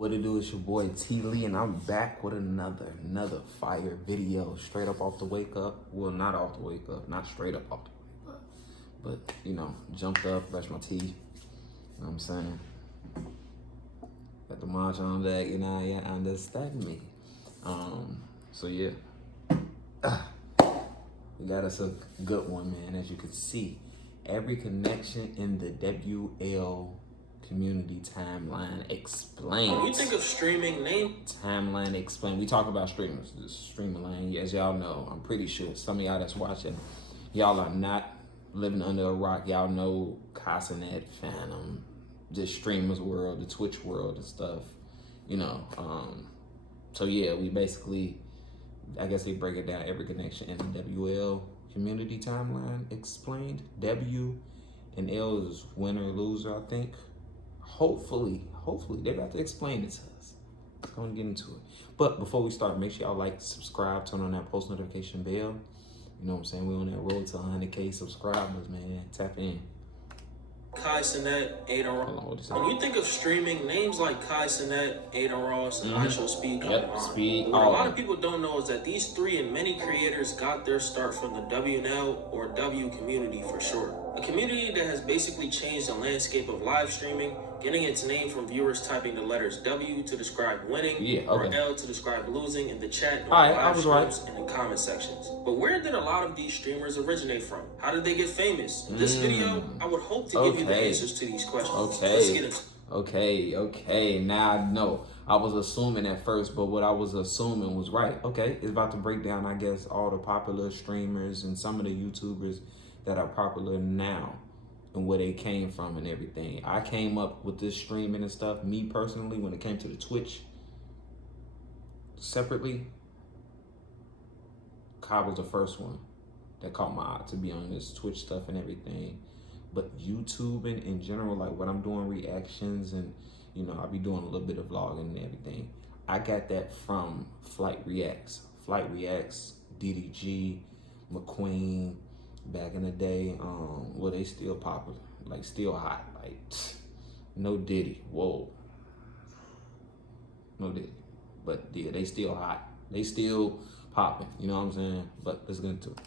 What it do, is your boy T-Lee, and I'm back with another fire video. Straight up off the wake up. Well, not off the wake up, not straight up off the wake up. But, you know, jumped up, brushed my teeth. You know what I'm saying? Got the march on back, you know, you understand me. So yeah. We got us a good one, man. As you can see, every connection in the WL community timeline explained. When you think of streaming name timeline explained. We talk about streamers, the streaming lane. As y'all know, I'm pretty sure some of y'all that's watching, y'all are not living under a rock. Y'all know Casanet, Phantom, the streamers world, the Twitch world and stuff. You know, so yeah, we basically, I guess they break it down, every connection in the WL community timeline explained. W and L is winner or loser, I think. Hopefully, they're about to explain it to us. Let's go and get into it. But before we start, make sure y'all like, subscribe, turn on that post notification bell. You know what I'm saying? We're on that road to 100K subscribers, man. Tap in. Kai Cenat, Aiden Ross. When you think of streaming, names like Kai Cenat, Aiden Ross, and IShowSpeed come to mind. Speed. What a lot of people don't know is that these three and many creators got their start from the WNL or W community for short. A community that has basically changed the landscape of live streaming, getting its name from viewers typing the letters W to describe winning, or L to describe losing in the chat, live streams, and in comment sections. But where did a lot of these streamers originate from? How did they get famous? In this video, I would hope to give you the answers to these questions. Let's get into it. Okay. Now I know. I was assuming at first, but what I was assuming was right. Okay, it's about to break down, I guess, all the popular streamers and some of the YouTubers that are popular now and where they came from and everything. I came up with this streaming and stuff, me personally, when it came to the Twitch separately. Kai was the first one that caught my eye to be on this Twitch stuff and everything. But YouTubing in general, like what I'm doing, reactions, and you know, I'll be doing a little bit of vlogging and everything. I got that from Flight Reacts, DDG, McQueen, back in the day. Well, they still popular, like still hot, like no Diddy, whoa, no Diddy, but yeah, they still hot, they still popping, you know what I'm saying? But let's get into it.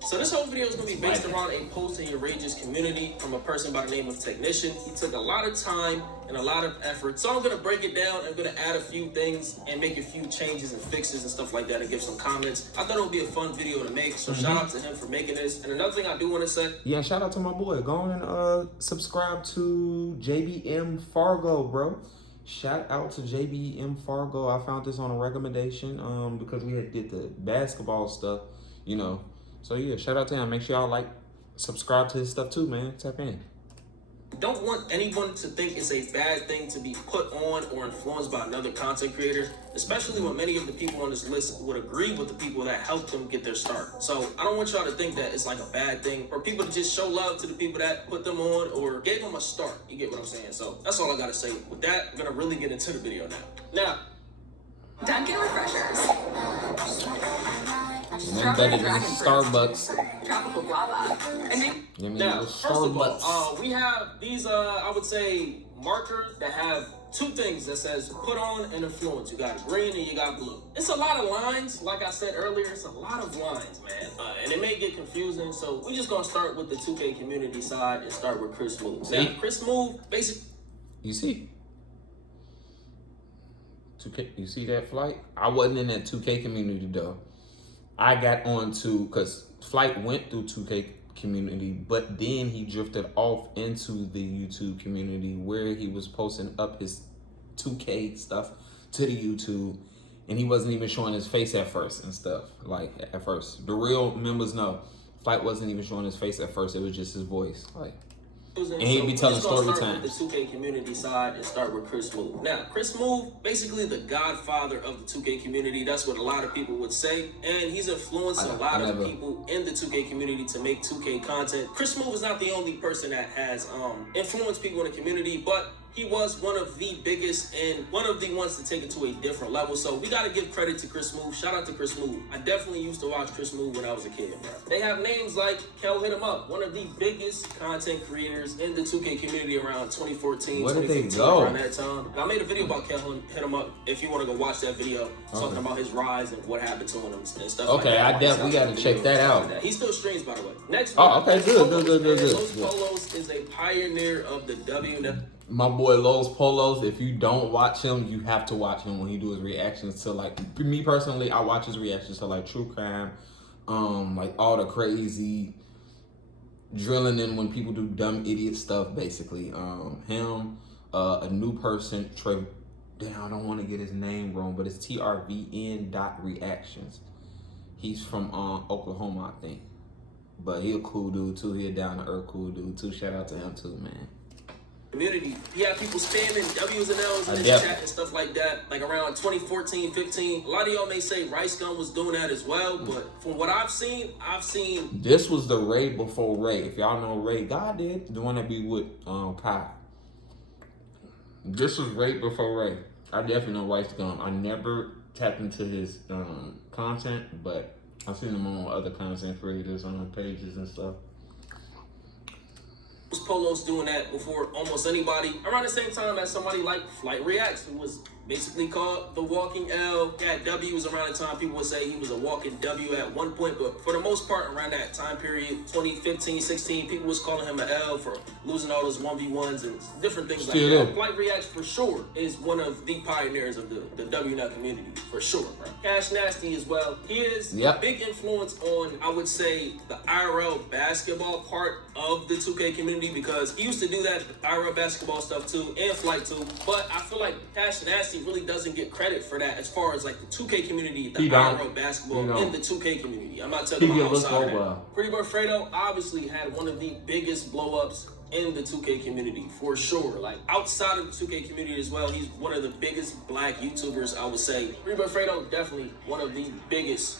So this whole video is going to be based around a post in your Rage's community from a person by the name of Technician. He took a lot of time and a lot of effort. So I'm going to break it down. I'm going to add a few things and make a few changes and fixes and stuff like that and give some comments. I thought it would be a fun video to make. So shout out to him for making this. And another thing I do want to say. Yeah, shout out to my boy. Go on and subscribe to JBM Fargo, bro. Shout out to JBM Fargo. I found this on a recommendation because we had did the basketball stuff, you know. So yeah, shout out to him. Make sure y'all like, subscribe to his stuff too, man. Tap in. Don't want anyone to think it's a bad thing to be put on or influenced by another content creator, especially when many of the people on this list would agree with the people that helped them get their start. So I don't want y'all to think that it's like a bad thing or people to just show love to the people that put them on or gave them a start. You get what I'm saying? So that's all I gotta say. With that, I'm gonna really get into the video now. Dunkin' Refreshers. Nothing better than Starbucks. Tropical guava. And now, first of all, we have these, I would say, markers that have two things that says put on and influence. You got green and you got blue. It's a lot of lines. Like I said earlier, it's a lot of lines, man. And it may get confusing. So we're just going to start with the 2K community side and start with Chris Move. Now, Chris Move, basically. You see? 2K, you see that Flight? I wasn't in that 2K community though. I got on to, because Flight went through 2K community, but then he drifted off into the YouTube community where he was posting up his 2K stuff to the YouTube, and he wasn't even showing his face at first and stuff. Like at first, the real members know Flight wasn't even showing his face at first. It was just his voice, like. And he'd be telling story times. The 2K community side and start with Chris Move. Now, Chris Move, basically the godfather of the 2K community. That's what a lot of people would say. And he's influenced a lot of people in the 2K community to make 2K content. Chris Move is not the only person that has influenced people in the community, but he was one of the biggest and one of the ones to take it to a different level. So we gotta give credit to Chris Move. Shout out to Chris Move. I definitely used to watch Chris Move when I was a kid, bro. They have names like Kel Hit 'Em Up, one of the biggest content creators in the 2K community around 2014, Where did they 2015, go? around that time. And I made a video about Kel Hit 'Em Up if you want to go watch that video, talking about his rise and what happened to him and stuff like that. Okay, I definitely gotta check that out. He still streams, by the way. Next Oh, okay, good. Los Polos is a pioneer of the WNL. My boy Los Polos, if you don't watch him, you have to watch him when he do his reactions to, like, me personally, I watch his reactions to, like, true crime, like all the crazy drilling in when people do dumb idiot stuff, basically. Him, a new person, Trey, damn, I don't want to get his name wrong, but it's TRVN.Reactions. He's from Oklahoma, I think. But he a cool dude too. He a down to earth cool dude too. Shout out to him too, man. Community. He had people spamming W's and L's in his chat and stuff like that. Like around 2014, 15. A lot of y'all may say Rice Gun was doing that as well, but from what I've seen. This was the Ray before Ray. If y'all know Ray God did, the one that be with Kai. This was Ray before Ray. I definitely know Rice Gun. I never tapped into his content, but I've seen him on other content creators on pages and stuff. Polos doing that before almost anybody. Around the same time as somebody like Flight Reacts, who was basically called the walking L. He had W's around the time. People would say he was a walking W at one point, but for the most part around that time period, 2015, 16, people was calling him an L for losing all those 1v1s and different things like that. Flight Reacts for sure is one of the pioneers of the WNL community, for sure, bro. Cash Nasty as well. He is a big influence on, I would say, the IRL basketball part of the 2K community, because he used to do that IRL basketball stuff too, and Flight too, but I feel like Cash Nasty really doesn't get credit for that as far as like the 2K community, the IRL basketball in the 2K community. I'm not talking about outside of that. Pretty Boy Fredo obviously had one of the biggest blow-ups in the 2K community, for sure. Like, outside of the 2K community as well, he's one of the biggest black YouTubers, I would say. Pretty Boy Fredo, definitely one of the biggest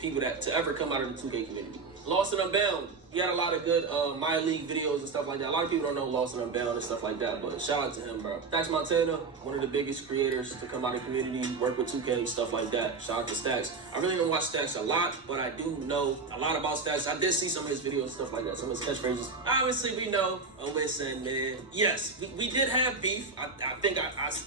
people that to ever come out of the 2K community. Lost and Unbound. He had a lot of good My League videos and stuff like that. A lot of people don't know Lost and Unbound and stuff like that, but shout out to him, bro. Stacks Montana, one of the biggest creators to come out of the community, work with 2K, stuff like that. Shout out to Stacks. I really don't watch Stacks a lot, but I do know a lot about Stacks. I did see some of his videos and stuff like that, some of his catchphrases. Obviously, we know, listen, man. Yes, we did have beef. I think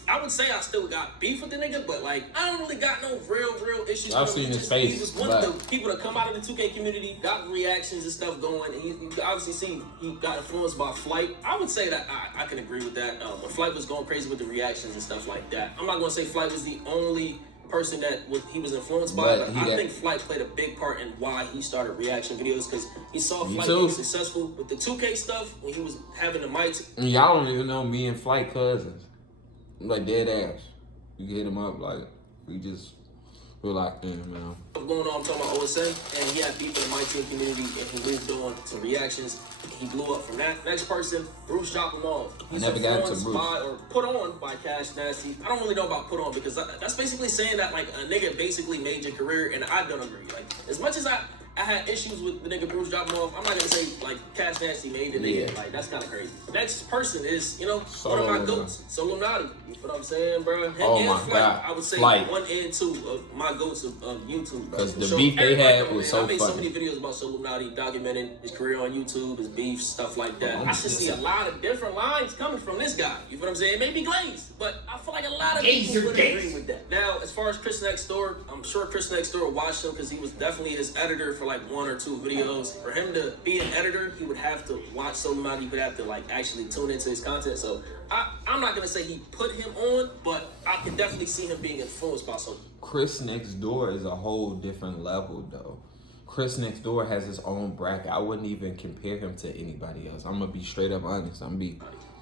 I would say I still got beef with the nigga, but like, I don't really got no real issues. I've seen his face. He was one of the people that come out of the 2K community, got reactions and stuff going. And you obviously see he got influenced by Flight. I would say that I can agree with that. When Flight was going crazy with the reactions and stuff like that. I'm not going to say Flight was the only person that he was influenced by, but I think Flight played a big part in why he started reaction videos, because he saw Flight being successful with the 2K stuff when he was having the mics. Y'all don't even know me and Flight cousins. Like, dead ass. You can hit him up, like, we're locked in, man. What's going on? I'm talking about OSA, and he had beef in the My Team community, and he moved on to reactions. He blew up from that. Next person, Bruce dropped him off. He's influenced by or put on by Cash Nasty. I don't really know about put on, because that's basically saying that like a nigga basically made your career, and I don't agree. Like, as much as I had issues with the nigga Bruce dropping off, I'm not gonna say like Cash Nasty made the nigga. Like, that's kind of crazy. Next person is, one of my goats, Solomnati. You know what I'm saying, bro? Him and Flight, I would say 1 and 2 of my goats of YouTube, bro. Because the beef they had was so funny. I made so many videos about Solomati, documenting his career on YouTube, his beef, stuff like that. I should see a lot of different lines coming from this guy. You know what I'm saying? Maybe glazed, but I feel like a lot of people would agree with that. Now, as far as Chris Next Door, I'm sure Chris Next Door watched him because he was definitely his editor for like 1 or 2 videos. For him to be an editor, he would have to watch Solomati. He would have to like actually tune into his content. So I'm not gonna say he put him on, but I can definitely see him being influenced by something. Chris Next Door is a whole different level, though. Chris Next Door has his own bracket. I wouldn't even compare him to anybody else. I'm gonna be straight up honest.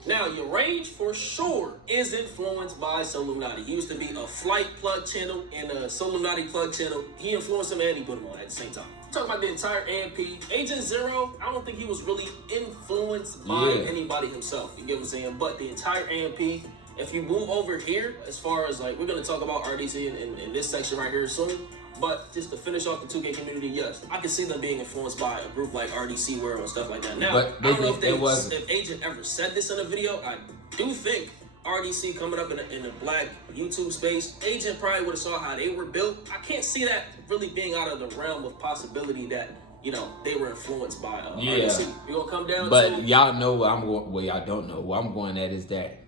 Now, your range for sure is influenced by Solomati. He used to be a Flight plug channel and a Solomati plug channel. He influenced him and he put him on at the same time. Talking about the entire AMP. Agent Zero, I don't think he was really influenced by anybody himself. You get what I'm saying? But the entire AMP if you move over here, as far as like, we're gonna talk about RDC in this section right here soon, but just to finish off the 2K community, yes, I can see them being influenced by a group like RDC World and stuff like that. Now, I don't know if Agent ever said this in a video. I do think RDC coming up in the black YouTube space, Agent probably would have saw how they were built. I can't see that really being out of the realm of possibility that, you know, they were influenced by RDC. You gonna come down but y'all know where I'm going. Well, y'all don't know. Where I'm going at is that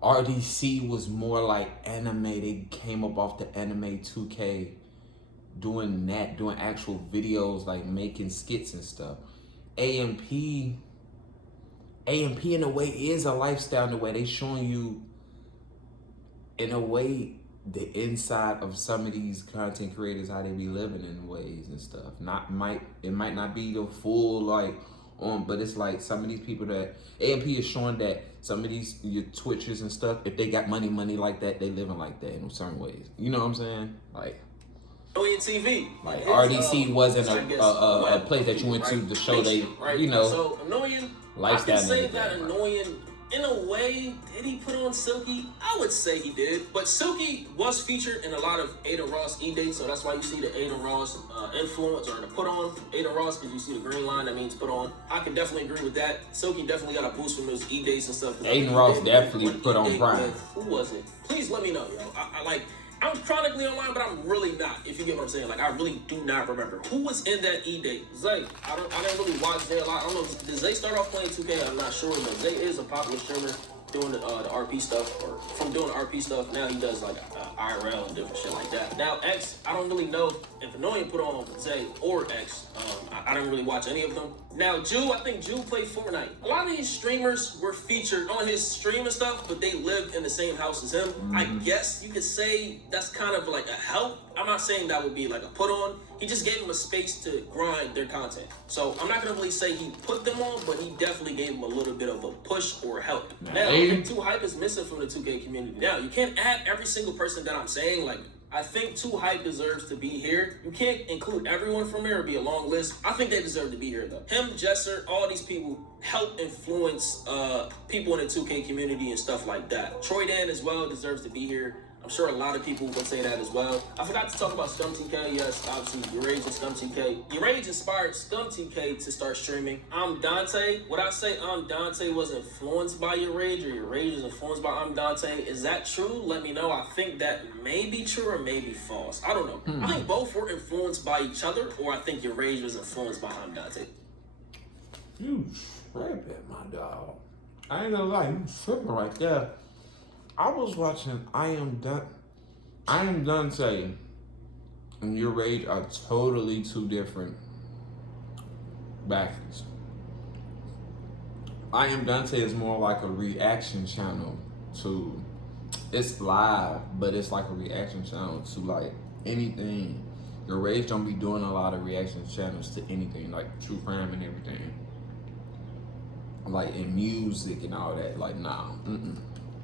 RDC was more like anime. They came up off the anime 2K, doing actual videos, like making skits and stuff. AMP in a way is a lifestyle in a way. They showing you, in a way, the inside of some of these content creators, how they be living in ways and stuff. It might not be the full like on, but it's like some of these people that AMP is showing that some of these your Twitchers and stuff, if they got money like that, they living like that in certain ways. You know what I'm saying? Like TV. Like RDC wasn't a place that you went to show they, you know. So annoying. Lifestyle. I can say that annoying. In a way, did he put on Silky? I would say he did. But Silky was featured in a lot of Aiden Ross E-dates, so that's why you see the Aiden Ross influence or the put on Aiden Ross, because you see the green line, that means put on. I can definitely agree with that. Silky definitely got a boost from those E-dates and stuff. Aiden Ross definitely put on Prime. Who was it? Please let me know, yo. I'm chronically online, but I'm really not, if you get what I'm saying. Like, I really do not remember. Who was in that E-date? Zay. I didn't really watch Zay a lot. I don't know, did Zay start off playing 2K? I'm not sure, but Zay is a popular streamer doing the RP stuff, or from doing the RP stuff, now he does like IRL and different shit like that. Now, X, I don't really know if Annoying put on Zay or X. I didn't really watch any of them. Now, Jew, I think Jew played Fortnite. A lot of these streamers were featured on his stream and stuff, but they lived in the same house as him. I guess you could say that's kind of like a help. I'm not saying that would be like a put on. He just gave them a space to grind their content. So I'm not gonna really say he put them on, but he definitely gave them a little bit of a push or help. Now, I think 2Hype is missing from the 2K community. Now, you can't add every single person that I'm saying. Like, I think 2Hype deserves to be here. You can't include everyone from here or be a long list. I think they deserve to be here though. Him, Jesser, all these people help influence people in the 2K community and stuff like that. Troy Dan as well deserves to be here. I'm sure a lot of people would say that as well. I forgot to talk about ScumTK. Yes, obviously, Your Rage and ScumTK. Your Rage inspired ScumTK to start streaming. I'm Dante. Would I say I'm Dante was influenced by Your Rage, or Your Rage is influenced by I'm Dante? Is that true? Let me know. I think that may be true or may be false. I don't know. I think both were influenced by each other, or I think Your Rage was influenced by I'm Dante. You tripping, my dog. I ain't gonna lie, you tripping right there. I was watching I Am Dante and Your Rage are totally two different backers. I Am Dante is more like a reaction channel to, it's live, but it's like a reaction channel to like anything. Your Rage don't be doing a lot of reaction channels to anything, like true crime and everything. Like in music and all that, like nah.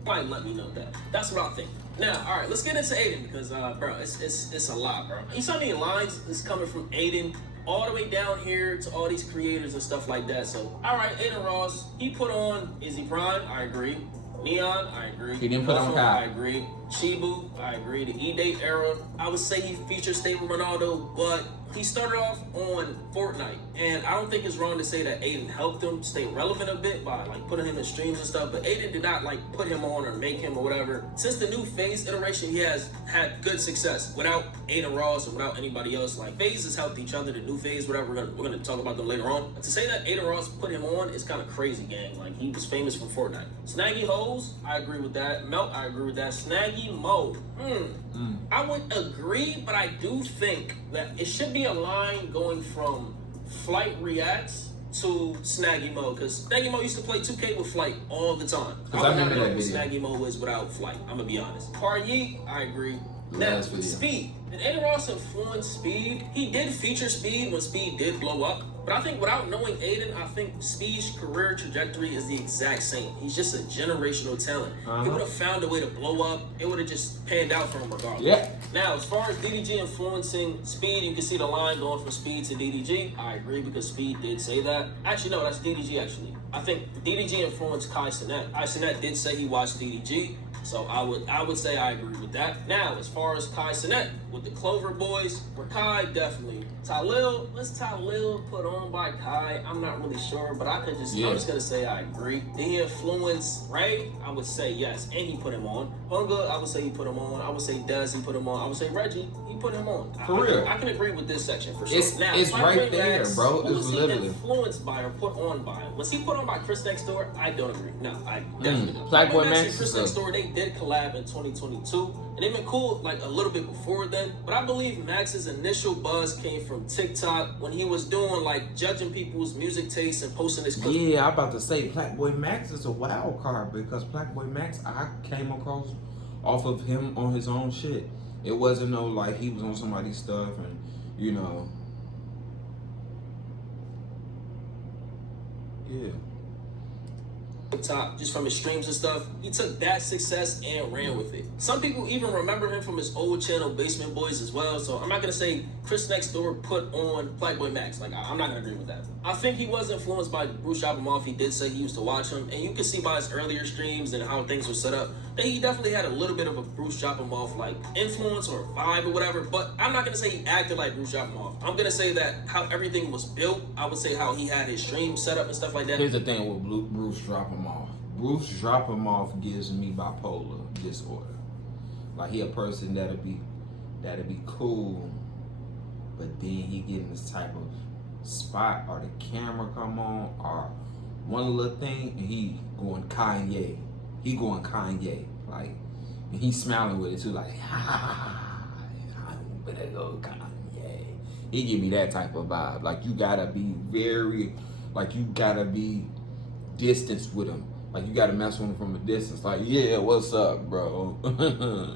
Might let me know that. That's what I think. Now, all right, let's get into Aiden, because bro, it's a lot, bro. You saw many lines is coming from Aiden all the way down here to all these creators and stuff like that. So, all right, Aiden Ross, he put on Izzy Prime, I agree. Neon, I agree. He didn't put on Kyle. I agree. Chibu, I agree. The E-Date era, I would say he featured Stable Ronaldo, but he started off on Fortnite, and I don't think it's wrong to say that Aiden helped him stay relevant a bit by like putting him in streams and stuff, but Aiden did not like put him on or make him or whatever. Since the new FaZe iteration, he has had good success without Aiden Ross or without anybody else. Like, FaZe has helped each other, the new FaZe, whatever, we're gonna talk about them later on. But to say that Aiden Ross put him on is kind of crazy, gang. Like, he was famous from Fortnite. Snaggy Hoes, I agree with that. Melt, I agree with that. Snaggy Mo, I would agree, but I do think that it should be a line going from Flight Reacts to Snaggy Mo, because Snaggy Mo used to play 2K with Flight all the time. I don't know what Snaggy Mo is without Flight, I'm gonna be honest. Parye, I agree. Now, Speed. Did Aiden Ross influence Speed? He did feature Speed when Speed did blow up. But I think without knowing Aiden, I think Speed's career trajectory is the exact same. He's just a generational talent. He would have found a way to blow up. It would have just panned out for him regardless. Yeah. Now, as far as DDG influencing Speed, you can see the line going from Speed to DDG. I agree, because Speed did say that. Actually, no, that's DDG actually. I think DDG influenced Kai Cenat. Kai Cenat did say he watched DDG, so I would say I agree with that. Now, as far as Kai Cenat with the Clover Boys, for Kai, definitely. Talil, was Talil put on by Kai? I'm not really sure, but I'm just gonna say I agree. Did he influence Ray? I would say yes, and he put him on. Hunga, I would say he put him on. I would say Dez, he put him on. I would say Reggie, he put him on. For real. I can agree with this section for sure. It's, now, it's right there, Max, bro. Who It's was literally. he influenced by or put on by? Was he put on by Chris Next Door? I don't agree. No, I definitely don't. Blackboy Max Max and Chris is Next Door, they did collab in 2022, and they've been cool like a little bit before then. But I believe Max's initial buzz came from TikTok when he was doing like judging people's music tastes and posting his clips. Yeah, I'm about to say Blackboy Max is a wild card because Blackboy Max, I came across off of him on his own shit. It wasn't no like he was on somebody's stuff and you know. Yeah. TikTok, just from his streams and stuff. He took that success and ran with it. Some people even remember him from his old channel, Basement Boys, as well. So I'm not gonna say Chris Next Door put on Blackboy Max. Like I'm not gonna agree with that. I think he was influenced by Bruce Off. He did say he used to watch him, and you can see by his earlier streams and how things were set up that he definitely had a little bit of a Bruce Off like influence or vibe or whatever. But I'm not gonna say he acted like Bruce Off. I'm gonna say that how everything was built. I would say how he had his stream set up and stuff like that. Here's the thing with Bruce Drop Him Off. Bruce Drop Him Off gives me bipolar disorder. Like he a person that'll be cool, but then he get in this type of spot or the camera come on or one little thing and he going Kanye. He going Kanye. Like and he's smiling with it too, like ha I'm gonna go Kanye. He give me that type of vibe. Like you gotta be distanced with him. Like you gotta mess with him from a distance. Like, yeah, what's up, bro?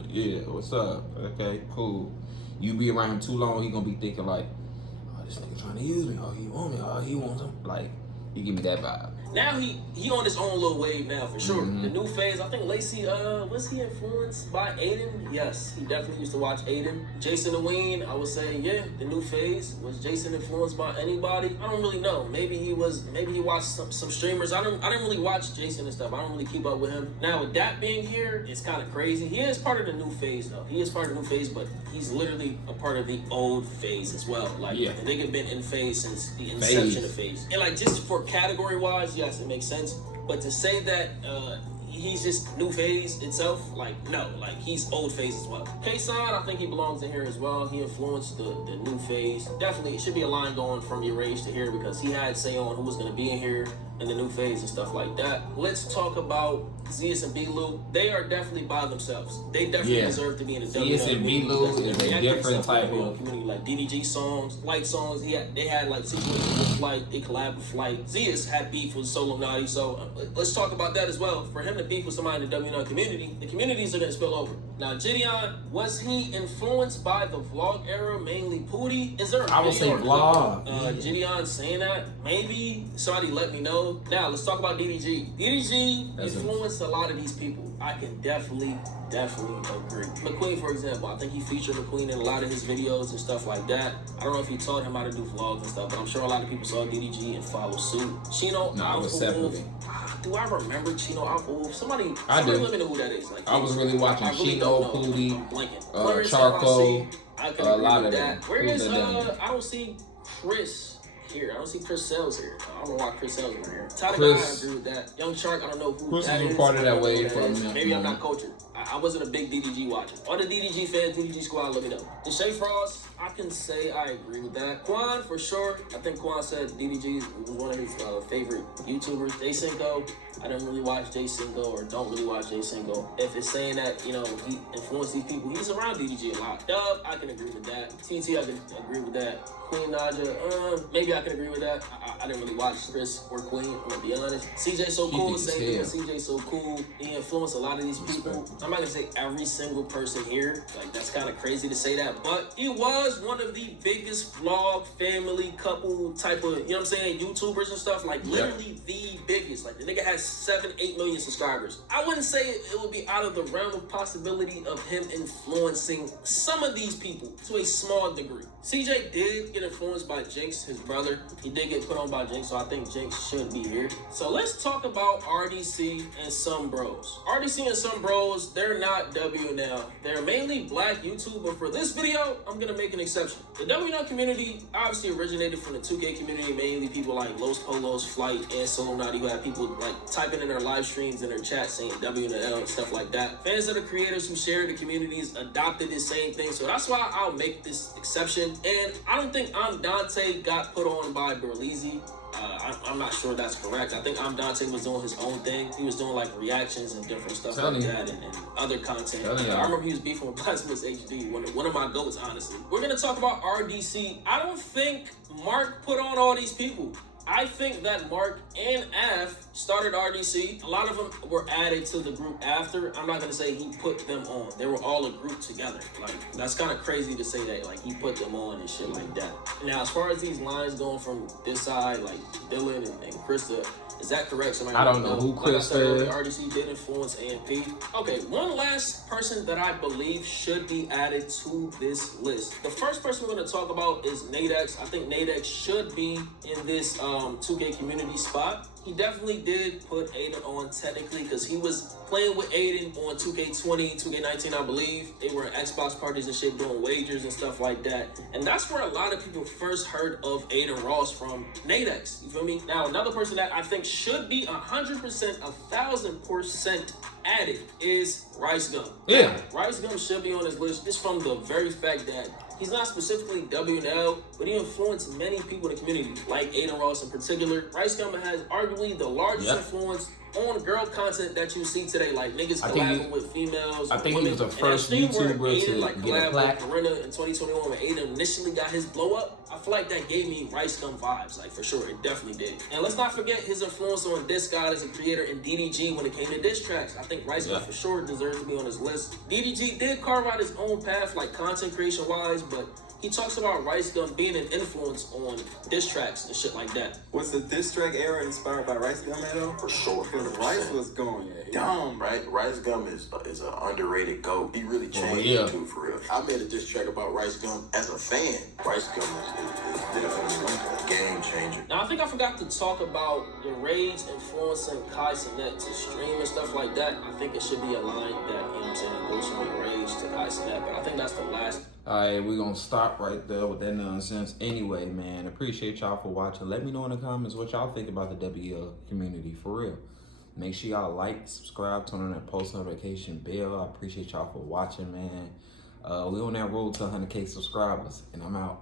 Yeah, what's up? Okay, cool. You be around him too long, he gonna be thinking like, oh, this nigga trying to use me. Oh, he want me. Oh, he wants him. Like, he give me that vibe. Now he on his own little wave now for sure. Mm-hmm. The new phase, I think Lacey, was he influenced by Aiden? Yes, he definitely used to watch Aiden. Jason Ween, I would say, yeah, the new phase. Was Jason influenced by anybody? I don't really know. Maybe he watched some streamers. I didn't really watch Jason and stuff. I don't really keep up with him. Now with that being here, it's kind of crazy. He is part of the new phase though. He is part of the new phase, but he's literally a part of the old phase as well. Like the nigga been in phase since the inception of phase. And like just for category wise, yes, it makes sense. But to say that he's just new phase itself, like no, like he's old phase as well. K-Side, I think he belongs in here as well. He influenced the new phase. Definitely, it should be a line going from your rage to here because he had say on who was gonna be in here in the new phase and stuff like that. Let's talk about Zeus and B-Lou. They are definitely by themselves. They definitely deserve to be in the Zeus and B-Lou is a different type of community. Like DDG songs, Light songs. They had like situations with Flight. They collabed with Flight. Zeus had beef with Solo Naughty. So let's talk about that as well. For him to beef with somebody in the WNL community, the communities are gonna spill over. Now, Gideon, was he influenced by the vlog era, mainly Pootie? Is there a I would say vlog. Gideon saying that? Maybe somebody let me know. Now let's talk about DDG. DDG influenced a lot of these people. I can definitely agree. McQueen, for example, I think he featured McQueen in a lot of his videos and stuff like that. I don't know if he taught him how to do vlogs and stuff, but I'm sure a lot of people saw DDG and followed suit. Chino, no, I was separately. Do I remember Chino Alpha? Somebody let me know who that is. Like, I was really watching Chino, Pootie, Charcoal, a lot of that. Where is I don't see Chris here. I don't see Chris Sells here. I don't know why Chris Sells is here. Tyler Guy, I agree with that. Young Shark, I don't know who Chris that is. Part of that way from maybe I'm not cultured. I wasn't a big DDG watcher. All the DDG fans, DDG squad, let me know. Deshae Frost, I can say I agree with that. Quan, for sure. I think Quan said DDG was one of his favorite YouTubers. Jay Cinco, I didn't really watch Jay Cinco or don't really watch Jay Cinco. If it's saying that, you know, he influenced these people, he's around DDG a lot. Dub, I can agree with that. TNT, I can agree with that. Queen Naja, maybe I can agree with that. I didn't really watch Chris or Queen, I'm gonna be honest. CJ So Cool, same thing with CJ So Cool. He influenced a lot of these people. I'm not gonna say every single person here, like that's kind of crazy to say that, but he was one of the biggest vlog family couple type of, you know what I'm saying, YouTubers and stuff, like literally the biggest. Like the nigga had has 7-8 million subscribers. I wouldn't say it would be out of the realm of possibility of him influencing some of these people to a small degree. CJ did get influenced by Jinx, his brother. He did get put on by Jinx, so I think Jinx should be here. So let's talk about RDC and some bros. RDC and some bros, they're not WNL. They're mainly black YouTube, but for this video, I'm gonna make an exception. The WNL community obviously originated from the 2K community, mainly people like Los Polos, Flight, and Solonati, who have people like typing in their live streams and their chat saying WNL and stuff like that. Fans of the creators who share the communities adopted this same thing, so that's why I'll make this exception. And I don't think Dante got put on by Berlizzi. I'm not sure that's correct. I think Dante was doing his own thing. He was doing like reactions and different stuff like that and other content. I remember he was beefing with Blasphemous HD, one of my goats, honestly. We're going to talk about RDC. I don't think Mark put on all these people. I think that Mark and Af started RDC. A lot of them were added to the group after. I'm not gonna say he put them on. They were all a group together. Like, that's kind of crazy to say that, like, he put them on and shit like that. Now, as far as these lines going from this side, like Dylan and Krista, is that correct? Somebody I don't know who Krista is. RDC did influence AMP. Okay, one last person that I believe should be added to this list. The first person we're going to talk about is Nadex. I think Nadex should be in this 2K community spot. He definitely did put Aiden on technically because he was playing with Aiden on 2K20, 2K19, I believe. They were at Xbox parties and shit doing wagers and stuff like that. And that's where a lot of people first heard of Aiden Ross from, Nadex. You feel me? Now, another person that I think should be 100%, 1,000% added is Rice Gum. Yeah. Now, Rice Gum should be on this list just from the very fact that he's not specifically WNL, but he influenced many people in the community, like Aiden Ross in particular. Rice Gum has arguably the largest influence on girl content that you see today, like niggas collabing with females. I think women. he was the first YouTuber to get a plaque. With Corinna in 2021 when Aiden initially got his blow up. I feel like that gave me Rice Gum vibes, like for sure, it definitely did. And let's not forget his influence on Disc God as a creator and DDG when it came to diss tracks. I think Rice Gum for sure deserves to be on his list. DDG did carve out his own path, like content creation wise, but he talks about Rice Gum being an influence on diss tracks and shit like that. Was the diss track era inspired by Rice Gum at all? For sure. Because Rice was going dumb. Right? Rice Gum is an underrated GOAT. He really changed YouTube for real. I made a diss track about Rice Gum as a fan. Rice Gum is definitely a game changer. Now, I think I forgot to talk about the Rage influencing Kai Cenat to stream and stuff like that. I think it should be a line that, you know what I'm saying, goes from the Rage to Kai Cenat, but I think that's the last. Alright, we're gonna stop right there with that nonsense. Anyway, man, appreciate y'all for watching. Let me know in the comments what y'all think about the WL community, for real. Make sure y'all like, subscribe, turn on that post notification bell. I appreciate y'all for watching, man. We on that road to 100K subscribers, and I'm out.